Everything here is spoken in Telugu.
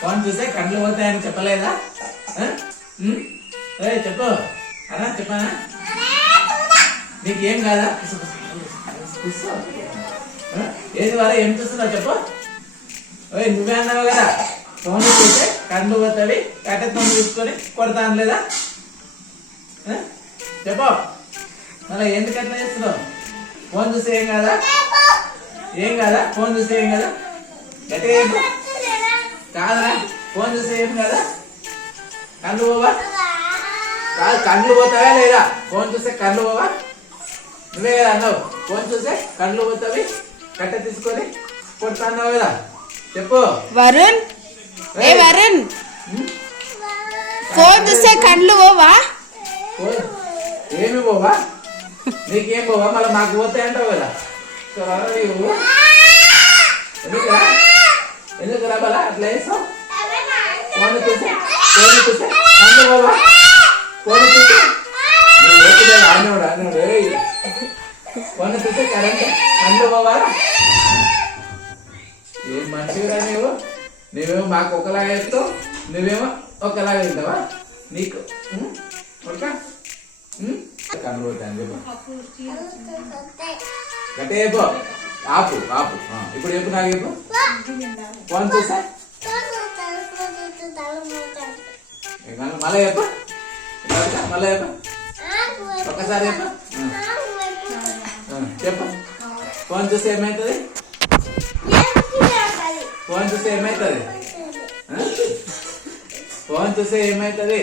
ఫోన్ చూస్తే కండ్లు పోతాయని చెప్పలేదా? చెప్పు అన్నా, చెప్పనా? నీకేం కాదా? ఏది వారా ఏం చూస్తున్నావు చెప్పు. నువ్వే అన్నావు కదా ఫోన్ చూస్తే కండ్లు పోతావి, కట్టెతో తీసుకొని కొడతాను లేదా? చెప్పు మళ్ళీ ఎందుకు అట్లా చేస్తున్నావు? ఫోన్ చూస్తే ఏం కాదా? ఏం కాదా? ఫోన్ చూస్తే ఏం కదా? గట్టిగా చెప్పు. కాదా? ఫోన్ చూస్తే ఏం కదా? కళ్ళు పోవా? కాదు, కళ్ళు పోతావా లేదా? ఫోన్ చూస్తే కళ్ళు పోవా? నువ్వే కదా అన్నావు ఫోన్ చూస్తే కళ్ళు పోతావి, కట్టె తీసుకొని కొడతా అన్నావు కదా? చెప్పు వరుణ్. ఏ వరుణ్, ఫోన్ చూస్తే కళ్ళు పోవా? ఏమి పోవా? నీకేం పోవా? మళ్ళీ మాకు పోతాయి అంటావు కదా? ఎందుకు రావాలా అట్లా వేస్తావు? ఫోన్ చూస్తే కళ్ళు పోవా? ఫోన్ చూస్తే ఆడినోడు ఫోన్ చూస్తే కరెంట్ కళ్ళు పోవా? ఏం మంచిగా నీవు. నువ్వేమో మాకు ఒకలాగా వేస్తావు, నువ్వేమో ఒకలాగా వెళ్తావా? నీకు కళ్ళు పోతాయని చెప్పు. గట్టే చెప్పు. ఆపు ఆపు. ఇప్పుడు చెప్పు, నాకు చెప్పు. ఫోన్ చూస్తే మళ్ళీ చెప్పు, మళ్ళీ చెప్పు, ఒక్కసారి చెప్పు. చెప్పు. ఫోన్ చూస్తే ఏమవుతుంది? ఫోన్ చూస్తే ఏమవుతుంది? ఫోన్ చూస్తే ఏమవుతుంది?